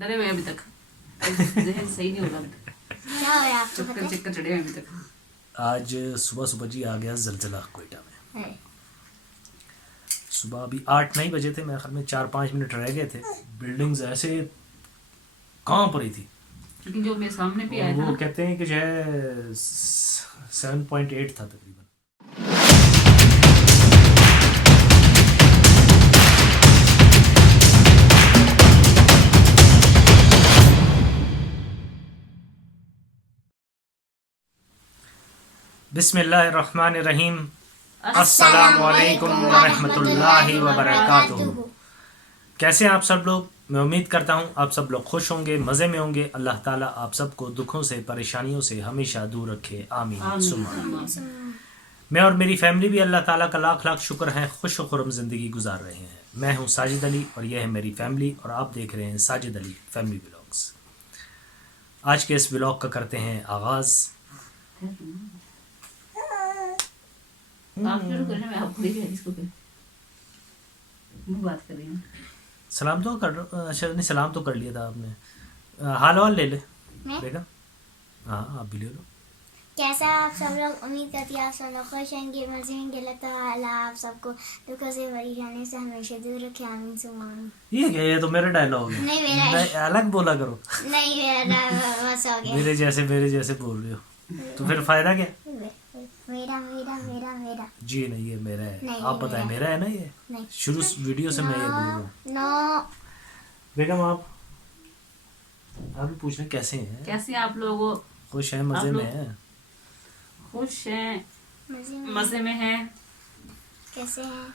डरे हुए अभी तक, जहन सही नहीं होगा अभी तक, क्या हो रहा है आपको चक्कर चक्कर चढ़े हैं अभी तक। आज सुबह सुबह जी आ गया जलजला कोयटा में। है? सुबह अभी 8-9 बजे थे, मेरे ख्याल में 4-5 मिनट रह गए थे, बिल्डिंग्स ऐसे कांप रही थी। लेकिन जो मेरे सामने भी आया वो था, कहते हैं कि जो है 7.8 था तकरीबन। बिस्मिल्लाहिर्रहमानिर्रहीम। अस्सलामुअलैकुम वरहमतुल्लाहि वबरकातुहू। कैसे हैं आप सब लोग? मैं उम्मीद करता हूँ आप सब लोग खुश होंगे, मज़े में होंगे। अल्लाह ताला आप सबको दुखों से, परेशानियों से हमेशा दूर रखे, आमीन सुम्मा आमीन। मैं और मेरी फैमिली भी अल्लाह ताला का लाख लाख शुक्र है, खुश खुरम ज़िंदगी गुजार रहे हैं। मैं हूँ साजिद अली और यह है मेरी फैमिली, और आप देख रहे हैं साजिद अली फैमिली व्लॉग्स। आज के इस व्लॉग का करते हैं आगाज़। आप शुरू करने में आपको ही है, इसको क्या वो बात कर रही हूँ। सलाम तो कर, अच्छा नहीं, सलाम तो कर लिया था आपने। हाल वाल ले ले मैं? देखा। हाँ आप भी ले लो। कैसा आप सब लोग? उम्मीद करती है आप सब लोग खुश होंगे, मजे में। अल्लाह ताला आप सबको दुखों से, परेशानी से हमेशा दूर रखे, आमीन सुम्मा आमीन। ये क्या, ये तो मेरा डायलॉग है। नहीं मेरा है। नहीं, अलग बोला करो। नहीं मेरा बस हो गया। मेरे जैसे बोल रहे हो तो फिर फायदा क्या? मेरा मेरा मेरा मेरा जी नहीं, ये मेरा है। नहीं, आप बताएं, मेरा मेरा है ना ये। नहीं। शुरू वीडियो से मैं ये बोल रहा हूँ। नो बेगम आप भी पूछ रहे कैसे हैं? कैसे आप लोग खुश हैं, मजे आप में लोग- हैं? खुश हैं, मजे मजे में हैं? कैसे हैं?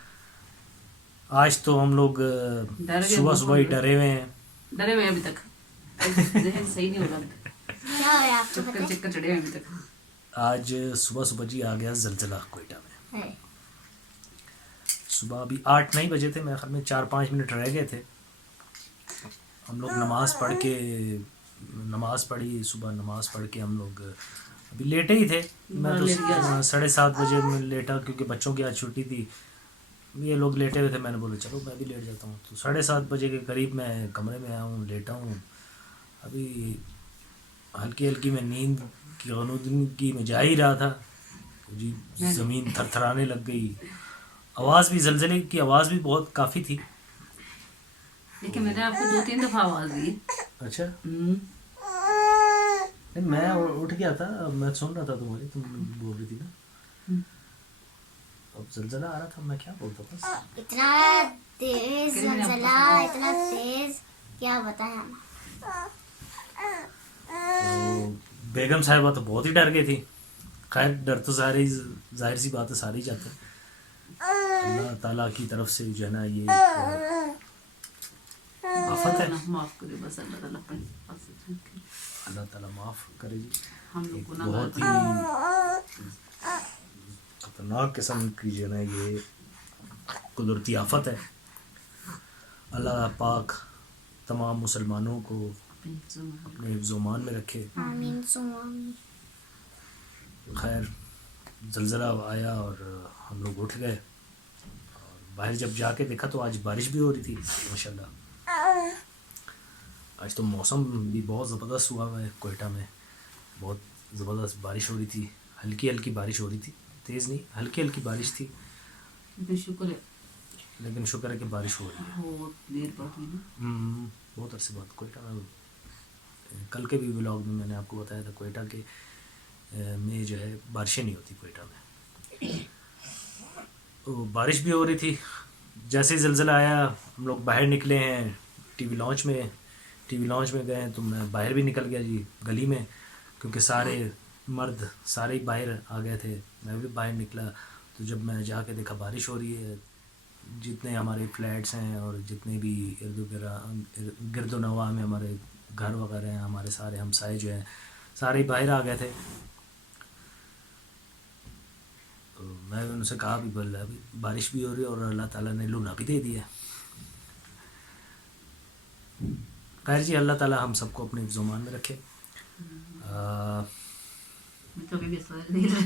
आज तो हम लोग डर गए सुबह सुबह ही बहुत। डरे हुए हैं। डरे हुए अभी तक, जहन सही नहीं होगा अभी तक, क्या हो रहा है आपको चक्कर चक्कर चढ़े हैं अभी तक। आज सुबह सुबह जी आ गया जलजला कोयटा में। है? सुबह अभी 8-9 बजे थे, मेरे ख्याल में 4-5 मिनट रह गए थे। हम लोग नमाज़ पढ़ी, सुबह नमाज़ पढ़ के हम लोग अभी लेटे ही थे। मैं तो 7:30 बजे में लेटा, क्योंकि बच्चों की आज छुट्टी थी। ये लोग लेटे हुए थे, मैंने बोला चलो मैं भी लेट जाता हूँ। तो 7:30 बजे के करीब मैं कमरे में आया हूँ, लेटा हूँ। अभी हल्की हल्की मैं नींद की गनूदगी में जा ही रहा था, जी ज़मीन थरथराने लग गई। आवाज़ भी, जलजले की आवाज़ भी बहुत काफ़ी थी। लेकिन मैंने आपको 2-3 दफा आवाज दी। अच्छा नहीं, मैं उठ गया था, मैं सुन रहा था तुम्हारी, तुम बोल रही थी ना। अब जलजला आ रहा था, मैं क्या बोलता बस। इतना तेज जलजला, इतना तेज, क्या बताएं हम। तो बेगम साहिबा तो बहुत ही डर गई थी। खैर डर तो सारे, जाहिर सी बात है, सारे ही जाते हैं। अल्लाह ताला की तरफ से जो है ना, ये आफत है। माफ करे बस, अल्लाह ताला अपने पास से। अल्लाह ताला माफ़ करे जी। हम लोग एक को ना बहुत ही खतरनाक किस्म की जो है ना, ये कुदरती आफत है। अल्लाह पाक तमाम मुसलमानों को अपने हिफ्ज़-ओ-मान में रखे। आमीन सुम्मा आमीन। खैर जलजला आया और हम लोग उठ गए, और बाहर जब जाके देखा तो आज बारिश भी हो रही थी माशाल्लाह। आज तो मौसम भी बहुत ज़बरदस्त हुआ है कोयटा में। बहुत ज़बरदस्त बारिश हो रही थी, हल्की हल्की बारिश हो रही थी, तेज़ नहीं, हल्की हल्की बारिश थी। लेकिन शुक्र है, लेकिन शुक्र है कि बारिश हो रही है। बहुत देर पड़ गई ना। बहुत अरसे बाद कोयटा में, कल के भी व्लॉग में मैंने आपको बताया था, कोयटा के में जो है बारिशें नहीं होती कोयटा में। तो बारिश भी हो रही थी। जैसे ही जलजला आया हम लोग बाहर निकले हैं, टीवी लॉन्च में गए, तो मैं बाहर भी निकल गया जी गली में, क्योंकि सारे मर्द सारे ही बाहर आ गए थे, मैं भी बाहर निकला। तो जब मैं जाके देखा बारिश हो रही है, जितने हमारे फ्लैट्स हैं और जितने भी गिरदोनवा में हमारे घर वगैरह हैं, हमारे सारे हमसाए जो हैं सारे ही बाहर आ गए थे। तो मैं उनसे कहा भी, बोला अभी बारिश भी हो रही है और अल्लाह ताला ने लूना भी दे दिया। खैर जी, अल्लाह ताला हम सबको अपने हिफ्ज़-ओ-मान में रखे। बच्चों के भी समझ नहीं रहे।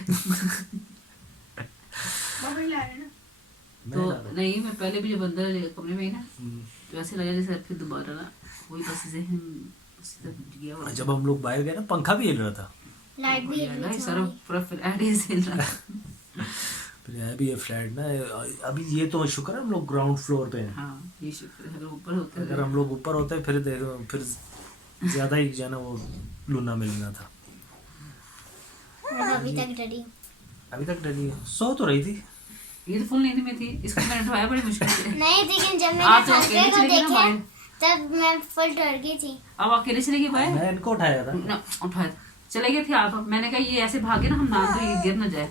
मैं तो डाला। नहीं, मैं पहले भी जब अंदर कमरे में ही ना, हम्म। तो ऐसे लगा जैसे फिर दोबारा ना वही बस जहन उसी तरफ गया। और जब हम लोग बाहर गए ना, पंखा भी हिल रहा था। लाइट भी हिल रही सारा थी। पूरा फ्लैट ऐसे हिल रहा। फिर है भी ये फ्लैट ना, अभी ये तो शुक्र है हम लोग ग्राउंड फ्लोर पे हैं। हाँ, ये शुक्र है, अगर ऊपर होते अगर हम लोग ऊपर होते फिर देखो, फिर ज्यादा ही जो है ना वो लूना मिलना था। मैं अभी तक डरी। अभी तक डरी है, सो तो रही थी। ये तो फुल नींद में थी, इसको मैंने उठाया बड़ी मुश्किल से। नहीं, लेकिन जब आप मैंने तो हल्के अकेले को चले गए ना देखा बाहर। तब मैं फुल डर गई थी। अब अकेले चले गए बाहर मैं इनको उठाया था। ना, उठाया था, चले गए थे आप। मैंने कहा ये ऐसे भागे ना, हम ना तो ये गिर ना जाए।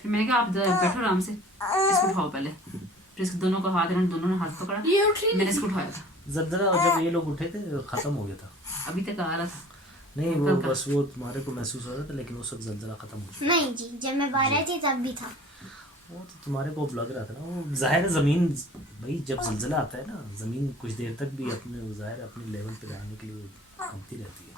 फिर मैंने कहा आप बैठो आराम से, इसको उठाओ पहले। फिर इसको दोनों का हाथ, इन्होंने दोनों ने हाथ पकड़ा, मैंने इसको उठाया था। जल्जला जब ये लोग उठे थे खत्म हो गया था। अभी तक आ रहा था। नहीं वो बस वो तुम्हारे को महसूस हो रहा था, लेकिन उस वक्त जल्जला खत्म हो गया। नहीं जी, जब मैं बाहर आई थी तब भी था। वो तो तुम्हारे को लग रहा था ना, वो जाहिर है जमीन भाई जब जल्जला आता है ना, जमीन कुछ देर तक भी अपने जाहिर है अपने लेवल पे रहने के लिए घूमती रहती है।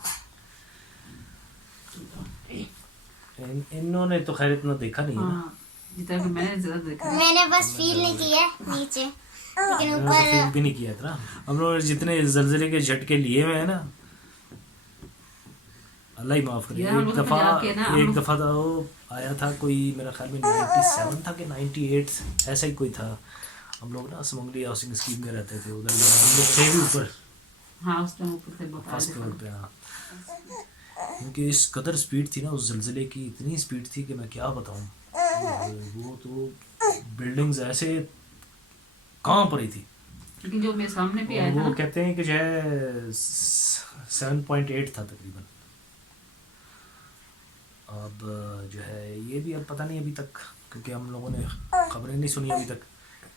इन्होंने तो खैर इतना देखा नहीं है ना। हाँ, जितना कि मैंने ज्यादा देखा। मैंने बस फील नहीं किया है नीचे, लेकिन मैंने तो फील ऊपर भी नहीं किया था। हम लोगों ने जितने जल्जले के झटके लिए हुए हैं ना, अल्लाह ही माफ करे। यार, हम लोग पंजाब के ना, हम एक लोग- दफा था वो आया था कोई, मेरा ख्याल में 97 था कि 98 ऐसा ही कोई था। हम लोग ना सुमंगली हाउसिंग स्कीम में रहते थे, उधर हम लोग थे भी ऊपर हाँ, उस टाइम ऊपर थे, बहुत फर्स्ट आगे फ्लोर थे। पे। हाँ, क्योंकि इस कदर स्पीड थी ना उस जल्जले की, इतनी स्पीड थी कि मैं क्या बताऊं। वो तो बिल्डिंग्स ऐसे कहाँ पड़ी थी। लेकिन जो मेरे सामने भी आया वो था ना, कहते हैं कि जो है 7.8 था तकरीबन। अब जो है ये भी अब पता नहीं अभी तक, क्योंकि हम लोगों ने खबरें नहीं सुनी अभी तक।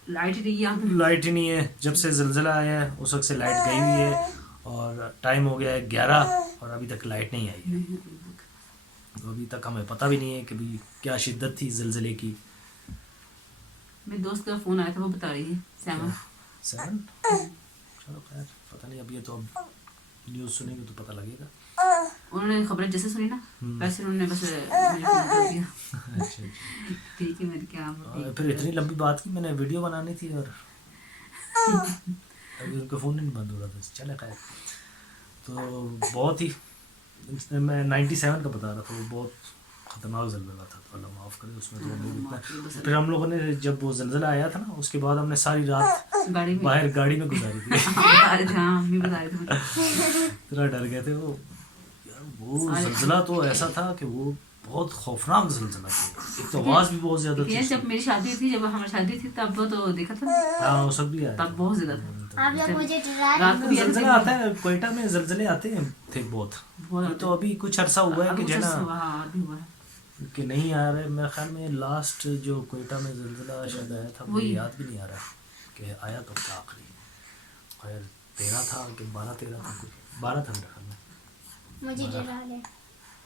लाइट ही नहीं है यहाँ पे। लाइट ही नहीं है, जब से जल्जला आया है उस वक्त से लाइट गई हुई है, और टाइम हो गया है 11 और अभी तक लाइट नहीं आई है। तो अभी तक हमें पता भी नहीं है कि भी क्या शिद्दत थी जल्जले की। मेरे दोस्त का फोन आया था, वो बता रही है 7 चलो खैर पता नहीं, अब ये तो अब न्यूज़ सुनेंगे तो पता लगेगा। उन्होंने खबरें जैसे सुनी ना, वैसे उन्होंने बस मुझे फोन कर दिया। अच्छा, ठीक है, मैंने क्या और फिर इतनी लंबी बात की, मैंने वीडियो बनानी थी और अभी उनका फ़ोन नहीं बंद हो रहा था। चले खैर, तो बहुत ही, मैं 97 का बता रहा था, वो बहुत ख़तरनाक जल्जला था, तो अल्लाह माफ़ करे उसमें। तो हम लोग इतना, फिर हम लोगों ने जब वो जल्जला आया था ना, उसके बाद हमने सारी रात गाड़ी में बाहर गाड़ी में गुजारी थी। बता रहे थे। हाँ, मम्मी बता रहे थे मुझे। इतना डर गए थे वो यार। वो जल्जला तो ऐसा था कि वो बहुत खौफनाक जल्जला था। एक तो आवाज़ भी बहुत ज़्यादा ये थी। जब मेरी शादी थी, जब हमारी शादी थी, तब तो देखा था, हाँ वो सब भी आया तब बहुत ज्यादा था। आप लोग मुझे डरा रात को भी जल्जला आता है कोयटा में, जल्जले आते हैं थे बहुत। बहुत ये तो अभी कुछ अरसा हुआ है कि जो है ना भी हुआ है। कि नहीं आ रहे। मेरे ख्याल में लास्ट जो कोयटा में जल्जला शायद आया था, मुझे वही। याद भी नहीं आ रहा कि आया कब था आखिरी। खैर 13 था कि 12-13 था, कुछ 12 था मेरे ख्याल में। मुझे डरा ले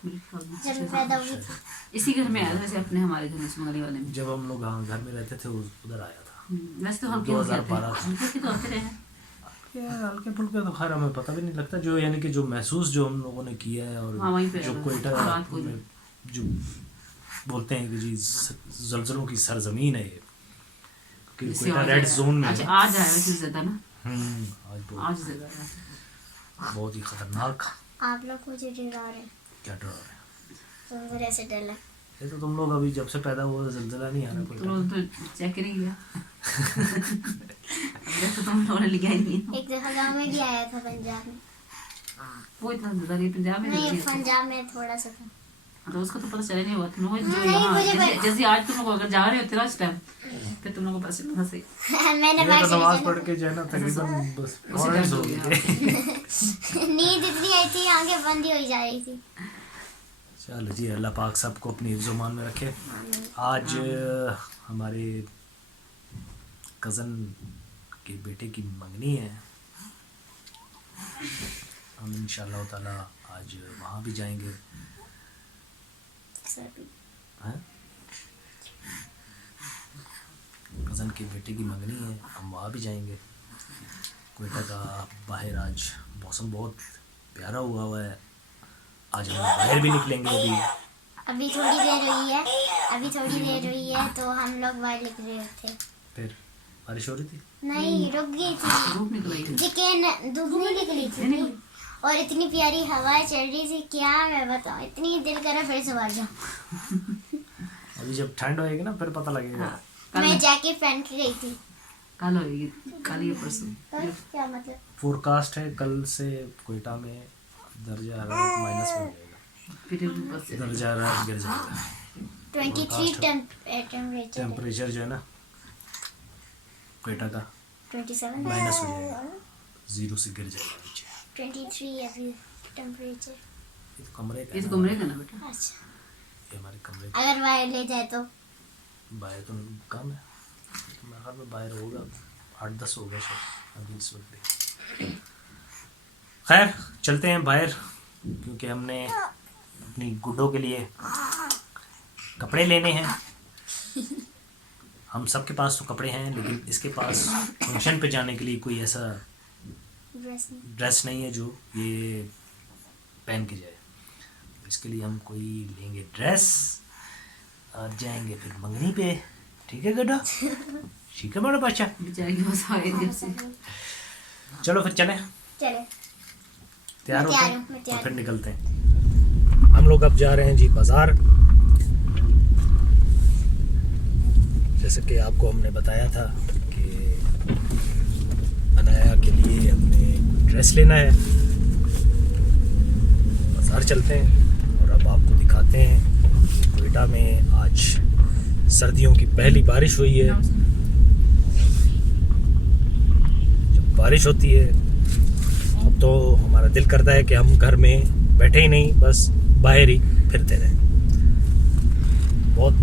मेरे ख्याल में जब मैं पैदा हुई थी। इसी घर में आया था वैसे, अपने हमारे घर में, सुमंगली वाले में। जब हम लोग हाँ घर में रहते थे उधर आया था। वैसे तो हल्के 2012 हल्के तो आते रहे हैं। ये हल्के फुल्के तो खैर हमें पता भी नहीं लगता, जो यानी कि जो महसूस जो हम लोगों ने किया है, और हाँ, वहीं पे जो है। कोयटा रात को में जो बोलते हैं कि जी जल्जलों की सरजमीन है ये, कि जैसे कोयटा आज रेड आया। जोन में अच्छा, है। आज आया वैसे ज्यादा ना, आज आज ज्यादा आया। बहुत ही खतरनाक। आप लोग मुझे डरा रहे हैं, क्या डर रहा है तो मुझे ऐसे डर लगा। ये तो तुम लोग अभी जब से पैदा हुआ जल्जला नहीं आना तुम कोयटा लोग में। तो चेक नहीं किया। वैसे तो तुम लोगों ने लिखा ही नहीं है। एक दफा गाँव में भी आया था, पंजाब में। वो इतना ज्यादा नहीं, पंजाब में नहीं, नहीं था। पंजाब में थोड़ा सा था। तो उसका तो पता चला नहीं हुआ। तुम लोग जो नहीं, यहाँ मुझे जैसे आज तुम लोग अगर जा रहे होते ना उस टाइम, फिर तुम लोगों को पता चलता सही। मैंने ये तो मैसेज नमाज पढ़ के जो है ना तकरीबन बस उसी फौरन टाइम सो हो गए गया। थे। नींद इतनी आई थी, आंखें बंद ही हो जा रही थी। चलो जी, अल्लाह पाक सबको अपनी हिफ्ज़-ओ-मान में रखे। आज हमारे कज़न के बेटे की मंगनी है। हम इंशाअल्लाह ताला आज वहाँ भी जाएंगे। हैं? कज़न के बेटे की मंगनी है, हम वहाँ भी जाएंगे। कोयटा का बाहर आज मौसम बहुत प्यारा हुआ है। आज हम बाहर भी निकलेंगे अभी थोड़ी देर हुई है, तो हम लोग बाहर निकले थे। फिर बारिश हो रही थी? नहीं, रुक गई थी, धूप निकल आई थी। लेकिन धूप नहीं निकली थी और इतनी प्यारी हवाएं चल रही थी, क्या मैं बताऊं, इतनी दिल करा फिर से भाग जाऊं। अभी जब ठंड होएगी ना फिर पता लगेगा। कल मैं जैकेट पहन के गई थी। कल होएगी, कल या परसों। क्या मतलब? फोरकास्ट है कल से कोयटा में दर्जा हरारत माइनस में हो जाएगा, फिर बस दर्जा हरारत गिर जाएगा। 23 टेम्परेचर, टेम्परेचर जो है ना कोयटा का 27, माइनस हो जाएगा, 0 से गिर जाएगा नीचे। 23 अभी टेम्परेचर। ये तो कमरे का इस है ना, कमरे का ना बेटा। अच्छा, ये हमारे कमरे का। अगर वायर ले जाए तो बाहर तो कम है, तो मेरे ख्याल में बाहर होगा 8-10 होगा शायद अभी इस वक्त भी। खैर चलते हैं बाहर, क्योंकि हमने अपनी गुड्डों के लिए कपड़े लेने हैं। हम सबके पास तो कपड़े हैं, लेकिन इसके पास फंक्शन पे जाने के लिए कोई ऐसा ड्रेस नहीं है जो ये पहन के जाए। इसके लिए हम कोई लेंगे ड्रेस और जाएंगे फिर मंगनी पे। ठीक है गड्ढा? ठीक है बड़ा बच्चा, बेचारी की बस आए जब से। चलो फिर चलें, चले। तैयार मैं होते तैयार हैं हूँ, मैं और तैयार फिर निकलते हैं। हम लोग अब जा रहे हैं जी बाज़ार। जैसे कि आपको हमने बताया था कि अनाया के लिए हमने ड्रेस लेना है। बाज़ार चलते हैं और अब आपको दिखाते हैं कि कोयटा में आज सर्दियों की पहली बारिश हुई है। जब बारिश होती है अब तो हमारा दिल करता है कि हम घर में बैठे ही नहीं, बस बाहर ही फिरते रहें। बहुत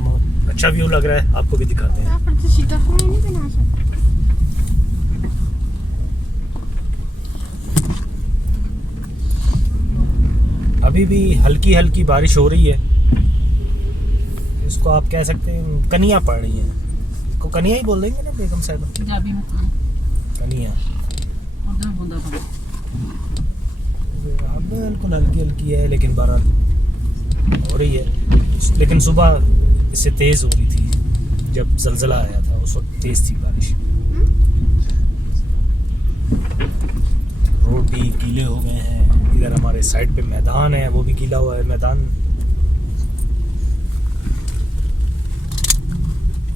अच्छा व्यू लग रहा है, आपको भी दिखाते हैं। अभी भी हल्की हल्की बारिश हो रही है, इसको आप कह सकते हैं कनिया पड़ रही है। इसको कनिया ही बोल देंगे ना बेगम साहब? पंजाबी में कनिया। उर्दू में बूंदा बूंदा। अब बिल्कुल हल्की हल्की है, लेकिन बारिश हो रही है। लेकिन सुबह इससे तेज़ हो रही थी, जब जलजला आया था उस वक्त तेज़ थी बारिश। रोड भी गीले हो गए हैं। इधर हमारे साइड पे मैदान है, वो भी गीला हुआ है मैदान।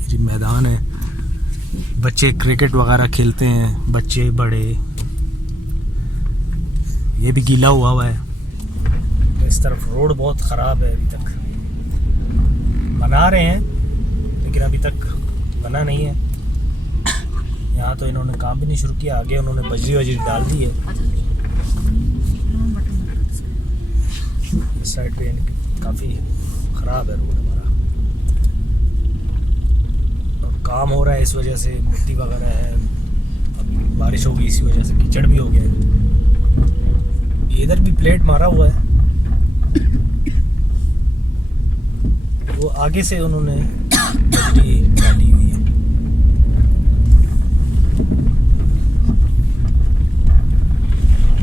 जी मैदान है, बच्चे क्रिकेट वगैरह खेलते हैं, बच्चे बड़े। ये भी गीला हुआ है। इस तरफ रोड बहुत ख़राब है, अभी तक बना रहे हैं लेकिन अभी तक बना नहीं है। यहाँ तो इन्होंने काम भी नहीं शुरू किया, आगे उन्होंने बजरी वजरी डाल दी है। इस साइड पे काफ़ी ख़राब है रोड हमारा, और काम हो रहा है इस वजह से, मिट्टी वगैरह है। अब बारिश होगी इसी वजह से कीचड़ भी हो गया है। इधर भी प्लेट मारा हुआ है, वो आगे से उन्होंने बजरी डाली हुई है।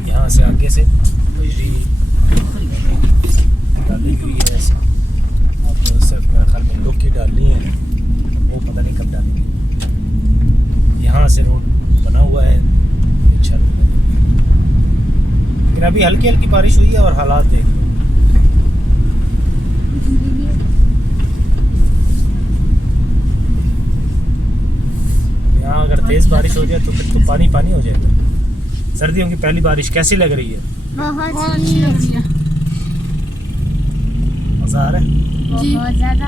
यहाँ से आगे से बजरी डाली हुई है ऐसे। अब सिर्फ मेरे ख्याल में लोग की डालनी है, वो पता नहीं कब डालेंगे। यहाँ से रोड बना हुआ है, अच्छा। लेकिन अभी हल्की हल्की बारिश हुई है और हालात देख लो। यहाँ अगर तेज बारिश हो जाए तो फिर तो पानी पानी हो जाएगा। सर्दियों की पहली बारिश कैसी लग रही है? बहुत अच्छी लग रही है, मज़ा आ रहा है जी, बहुत ज़्यादा।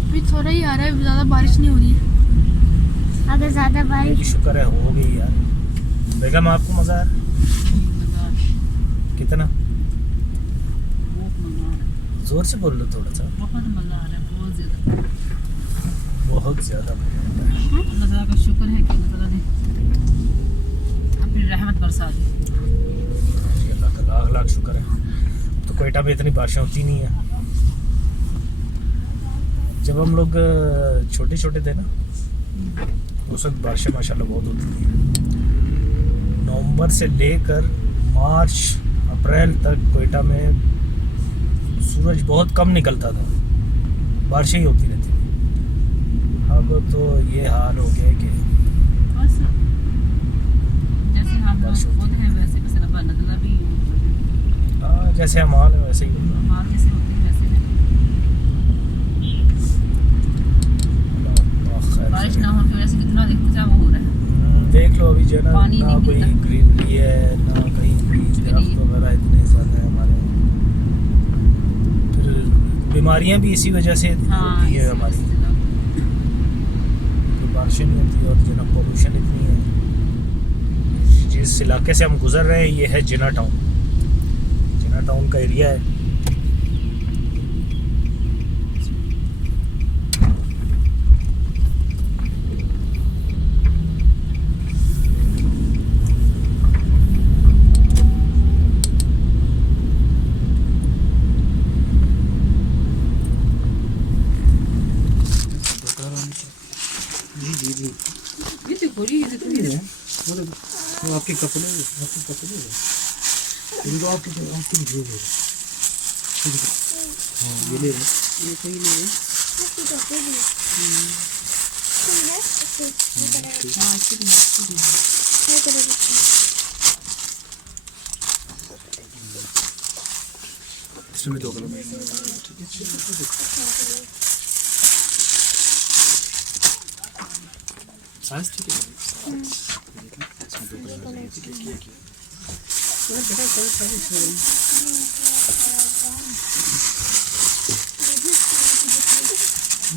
अभी थोड़ा ही आ रहा है, ज़्यादा बारिश नहीं हो रही है। अगर ज़्यादा ये बारिश भी शुक्र है हो गई यार। बेगम आपको मज़ा आ रहा है? कितना? बहुत मजा आ रहा है, जोर से बोल लो थोड़ा सा। बहुत मजा आ रहा है, बहुत ज्यादा। बहुत ज़्यादा। अल्लाह ताला का शुक्र है कि अल्लाह ताला ने अपनी रहमत बरसा दी। अल्लाह का लाख लाख शुक्र है। तो कोयटा में इतनी बारिशें होती नहीं है। जब हम लोग छोटे छोटे थे ना, उस वक्त बारिशें माशाल्लाह बहुत होती थी। नवंबर से लेकर मार्च अप्रैल तक कोयटा में सूरज बहुत कम निकलता था, बारिशें ही होती रहती थी। अब तो ये हाल हो गया कि बस जैसे हम लोग खुद हैं वैसे बस रब्बा नदला भी हाँ जैसे हम हाल है वैसे ही होगा। माल जैसे होते हैं वैसे हैं। बारिश ना होने की वजह से कितना देखते वो हो रहा है। देख लो अभी जो है ना पानी ना नहीं कोई मिलता। ग्रीनरी है ना कहीं कोई दरख्त वगैरह इतने ज़्यादा है हमारे। फिर बीमारियां भी इसी वजह से होती है हमारी, तो बारिशें नहीं होती और जो ना पोल्यूशन इतनी है। जिस इलाके से हम गुजर रहे हैं ये है जिना टाउन। जिना टाउन का एरिया है। ये देखो जी ये देखो ये वो आपके कपड़े इनको आपके भेज दो। हाँ ये ले लो। ये कोई नहीं है। हाँ इसकी भी इसमें 2 किलो में साइज ठीक है।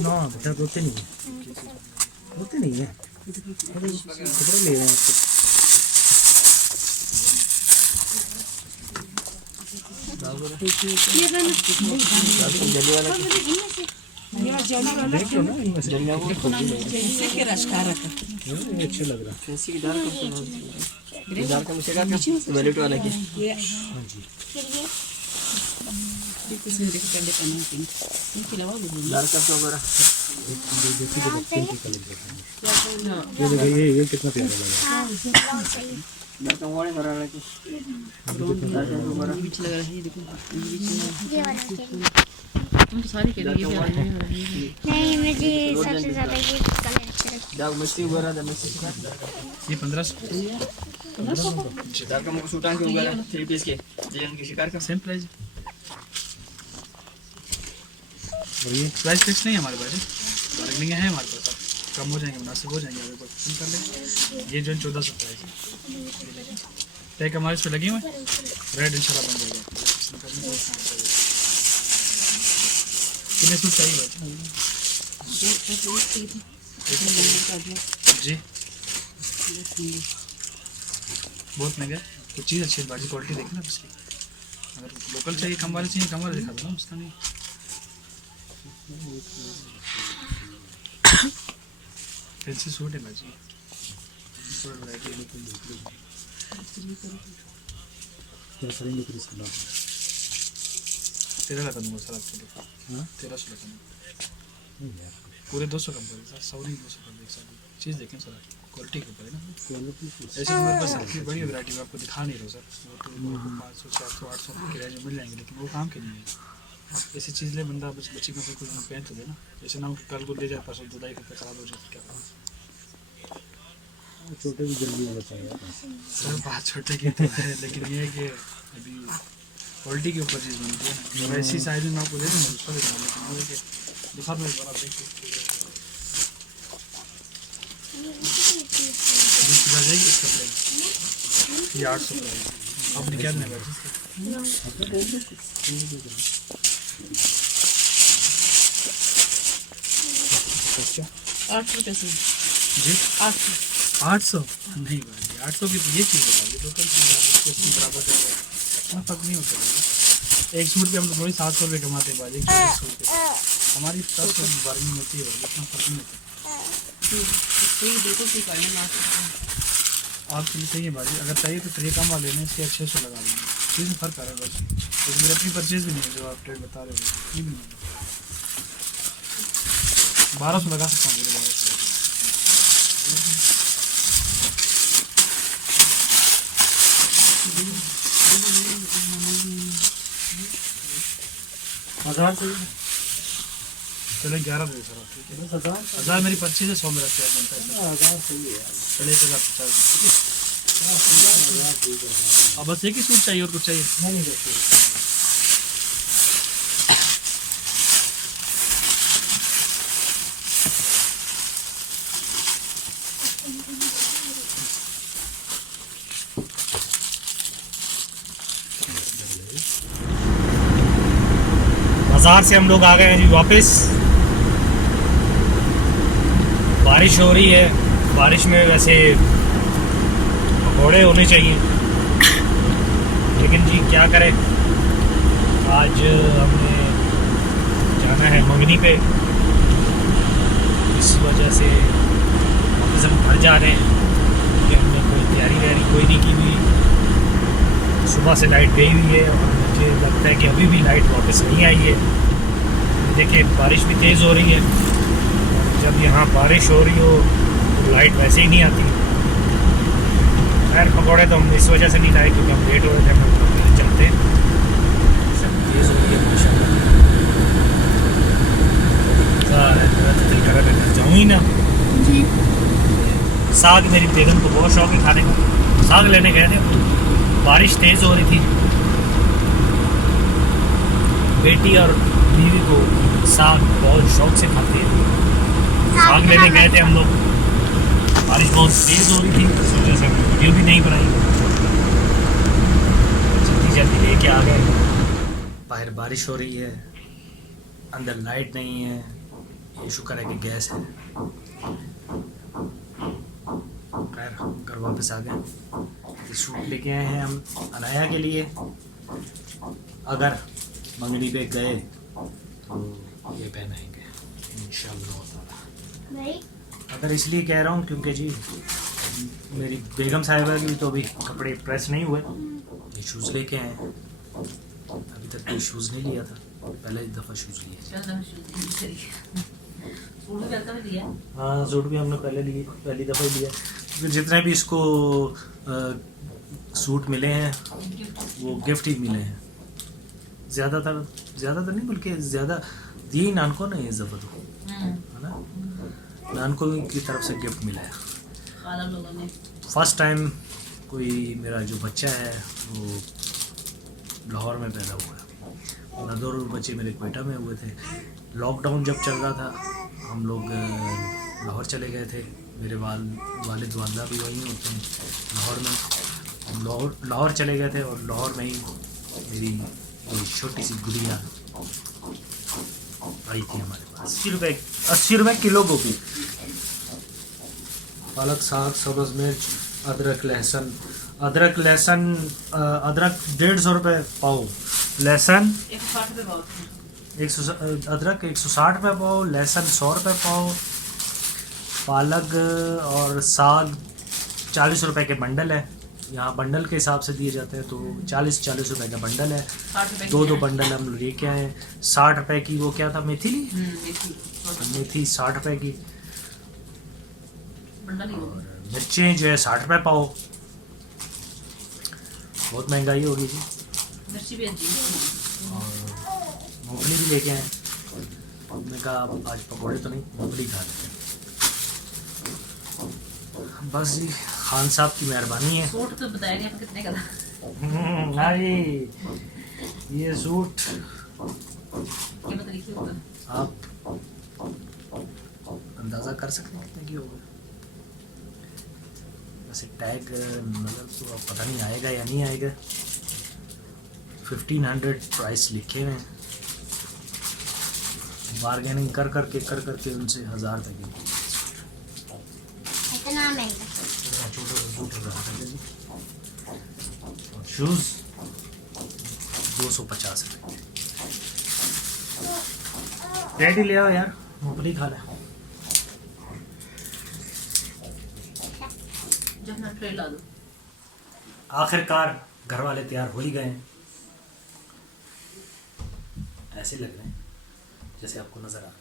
ना बेटा धोते नहीं है कपड़े ले रहे हैं आपको। देख लो ना इनमें से के रश्कार का ये अच्छा लग रहा है। कैसी की दाल का मिसेगा क्या वैल्यूट वाला की हाँ जी इसमें देखो पहले पहना पिंक पिंक लगा दो दाल का वगैरह ये देखो ये कितना प्यारा लग रहा है। दाल का वाले भरा रहा की दाल का वगैरह बीच लग रहा है। ये देखो ये वाला चाहिए। तुम तो सारी कह रही है नहीं मुझे सबसे ज़्यादा ये कलर अच्छा लगता है। दाल मिस्त्री वगैरह द मिस्त्री ये 1500 दाल का मुझे सूटान के वगैरह 3 पीस के जैन की शिकार का सेम प्राइस। और ये प्राइस फिक्स नहीं है हमारे पास, बार्गेनिंग है हमारे पास, कम हो जाएंगे मुनासिब हो जाएंगे। अगर पसंद कर लेंगे। ये जो 1400 प्राइस है। टैग हमारे इस पे लगे हुए रेड इंशाल्लाह बन जाएगा। पसंद कर लेंगे। कितने सूट चाहिए जी? बहुत महंगा है। कुछ चीज़ अच्छी है, बाकी क्वालिटी देखना उसकी। अगर लोकल चाहिए कम वाले चाहिए कम वाले दिखा दो ना, उसका नहीं। फैंसी सूट है भाजी, थोड़ा वैरायटी है। क्या करेंगे फिर इसके बाद? 13 लगा दूँगा सर आपके लिए। 1300 लगा दूँगा। पूरे 200 कम करें सर, 100 नहीं 200 कम देख सकते। चीज़ देखें सर, क्वालिटी के ऊपर है ना। ऐसे तो मेरे पास आपकी बड़ी वैरायटी में आपको दिखा नहीं रहा सर। वो तो 500 400 800 के किराए में मिल जाएंगे, लेकिन वो काम के नहीं है। ऐसी चीज़ ले बंदा बस बच्ची में कुछ पहन तो दे ना। जैसे ना कल को ले जाए परसों धुलाई करके खराब हो जाए क्या करें। छोटे भी जल्दी हो जाता है सर। बात छोटे की तो है, लेकिन ये है कि अभी क्वालिटी के ऊपर चीज़ बनती है ना। जब ऐसी साइज में आपको दे दूँगा उसका देना, लेकिन वो है कि दिखा दो एक बार आप देखिए। आ जाएगी इसका प्राइस ये 800 प्राइस। आपने क्या देना है? 800 रुपये से जी 800 नहीं भाई 800 की तो ये चीज़ है भाई, लोकल चीज़ बराबर कर रहा है, इतना फर्क नहीं होता भाई। एक सूट पे हम तो थोड़ी 700 रुपये कमाते हैं भाई, एक सूट पे हमारी 700 बार्गेनिंग होती है भाई, इतना फर्क नहीं होता। बिल्कुल ठीक है। आपके लिए सही है भाई, अगर चाहिए तो ट्रे कम वाले में इसके 600 लगा लेंगे। चीज़ में फ़र्क आ रहा है बस। तो मेरी अपनी परचेज़ भी नहीं है जो आप ट्रेड बता रहे हो, ये भी नहीं है। 1200 लगा सकता हूँ मेरे 1200। हजार से चलो 11 बजे सर, ठीक है। 1000 मेरी पर्ची से 100 मेरा क्या बनता है सर? 1000 सही है। चले 1050, ठीक है। अब बस एक ही सूट चाहिए और कुछ चाहिए नहीं? बाजार से हम लोग आ गए हैं जी वापस। बारिश हो रही है, बारिश में वैसे पकौड़े होने चाहिए, लेकिन जी क्या करें, आज हमने जाना है मंगनी पे, इस वजह से वापस हम घर जा रहे हैं क्योंकि हमने कोई तैयारी वैयारी कोई नहीं की हुई। सुबह से लाइट गई हुई है और मुझे लगता है कि अभी भी लाइट वापस नहीं आई है। देखिए बारिश भी तेज़ हो रही है, और जब यहाँ बारिश हो रही हो तो लाइट वैसे ही नहीं आती। खैर पकौड़े तो हम इस वजह से नहीं लाए क्योंकि हम लेट हो रहे थे, हम अपने चलते सब तेज़ हो रही है माशाल्लाह। दिल कर रहा है घर जाऊँ ही ना जी। साग मेरी बेगम को बहुत शौक है खाने का, साग लेने गए थे, बारिश तेज़ हो रही थी। बेटी और बीवी को साग बहुत शौक से खाते हैं, साग लेने गए थे हम लोग, बारिश बहुत तेज़ हो रही थी, इस वजह से हमने वीडियो भी नहीं बनाई, जल्दी जल्दी लेके आ गए। बाहर बारिश हो रही है, अंदर लाइट नहीं है, ये शुक्र है कि गैस है। खैर घर वापस आ गए। ये सूट लेके आए हैं हम अनाया के लिए, अगर मंगनी पे गए तो ये पहनाएंगे इंशाअल्लाह ताला। भाई अगर इसलिए कह रहा हूँ क्योंकि जी मेरी बेगम साहिबा की तो अभी कपड़े प्रेस नहीं हुए, ये शूज़ लेके आए हैं। अभी तक कोई शूज़ नहीं लिया था, पहले एक दफ़ा शूज़ लिए। हाँ सूट भी हमने पहली दफ़ा ही लिया, क्योंकि जितने भी इसको सूट मिले हैं वो गिफ्ट ही मिले हैं। ज़्यादातर नहीं बल्कि ज़्यादा यही नानकों ने इस दफ़ा तो है ना, नानकों की तरफ से गिफ्ट मिला है। फर्स्ट टाइम कोई मेरा जो बच्चा है वो लाहौर में पैदा हुआ है, और दो बच्चे मेरे क्वेटा में हुए थे। लॉकडाउन जब चल रहा था हम लोग लाहौर चले गए थे, मेरे वालिद वालदा भी वहीं होते हैं लाहौर में। हम लाहौर चले गए थे और लाहौर में ही मेरी कोई छोटी सी गुड़िया आई थी हमारे पास। 80 रुपये किलो गोभी, पालक साग, सब्ज़ मिर्च, अदरक लहसुन। अदरक 150 रुपये पाव, लहसुन 160 अदरक 160 रुपये पाव, लहसुन 100 रुपये पाव, पालक और साग 40 रुपये के बंडल है। यहाँ बंडल के हिसाब से दिए जाते हैं, तो 40 रुपए का बंडल है। 2 बंडल हम लेके आए। 60 रुपए की वो क्या था, मेथी ली, मेथी 60 रुपए की, और मिर्चें जो है 60 रुपए पाव। बहुत महंगाई होगी जी। और मूंगफली भी लेके आए, हमने कहा आज पकौड़े तो नहीं, मूंगफली खा लेते हैं। बस जी खान साहब की मेहरबानी है। सूट तो बताया नहीं कितने का था। अरे ये सूट कीमत लिखी ऊपर, आप अंदाज़ा कर सकते हैं कितने की होगा। वैसे टैग नज़र तो अब पता नहीं आएगा या नहीं आएगा। 1500 प्राइस लिखे हुए हैं, बार्गेनिंग कर करके उनसे 1000 तक की इतना महंगा। छोटा सा सूट 1000 तक है जी। और शूज़ 250 रुपये। डैडी ले आओ यार, मूंगफली खा ले। जब मैं ट्रे ला दूं। आखिरकार घर वाले तैयार हो ही गए हैं। ऐसे लग रहे हैं जैसे आपको नज़र आ रहा है।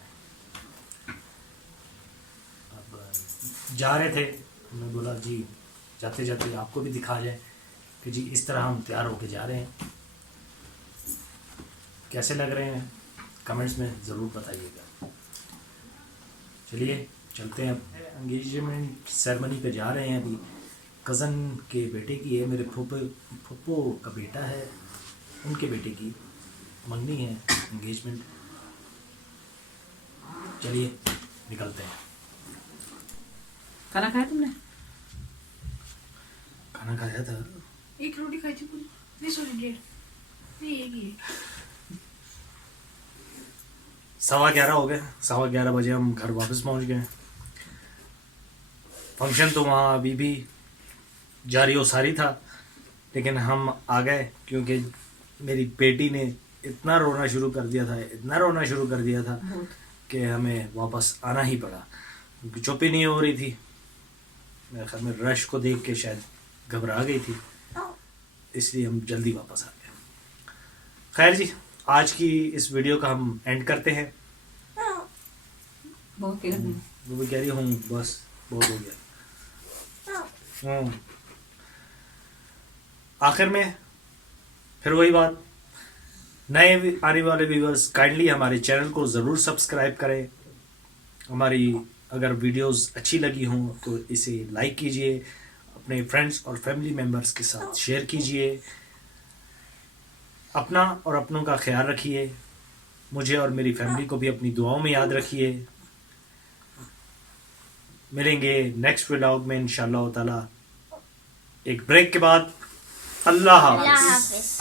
अब जा रहे थे, मैं बोला जी जाते जाते आपको भी दिखा जाए कि जी इस तरह हम तैयार होके जा रहे हैं। कैसे लग रहे हैं कमेंट्स में ज़रूर बताइएगा। चलिए चलते हैं, एंगेजमेंट सेरेमनी पे जा रहे हैं अभी। कज़न के बेटे की है, मेरे फुप्पो का बेटा है, उनके बेटे की मंगनी है, एंगेजमेंट। चलिए निकलते हैं। खाना खाया तुमने? खाना खाया था। एक रोटी खाई थी पूरी, नहीं सॉरी 1.5, नहीं एक ही है। 11:15 हो गए, 11:15 बजे हम घर वापस पहुंच गए। फंक्शन तो वहाँ अभी भी जारी और सारी था, लेकिन हम आ गए क्योंकि मेरी बेटी ने इतना रोना शुरू कर दिया था, इतना रोना शुरू कर दिया था कि हमें वापस आना ही पड़ा, क्योंकि चुप ही नहीं हो रही थी। मेरे ख्याल में रश को देख के शायद घबरा गई थी, इसलिए हम जल्दी वापस आ गए। खैर जी, आज की इस वीडियो का हम एंड करते हैं। बहुत तेज है। वो भी कह रही हूँ बस बहुत हो गया। आखिर में फिर वही बात, नए आने वाले व्यूअर्स काइंडली हमारे चैनल को ज़रूर सब्सक्राइब करें। हमारी अगर वीडियोस अच्छी लगी हों तो इसे लाइक कीजिए, अपने फ्रेंड्स और फैमिली मेम्बर्स के साथ शेयर कीजिए। अपना और अपनों का ख्याल रखिए, मुझे और मेरी फैमिली को भी अपनी दुआओं में याद रखिए। मिलेंगे नेक्स्ट व्लॉग में इंशाअल्लाह ताला, एक ब्रेक के बाद। अल्लाह अल्लाह हाफ़िज़। हाफिज।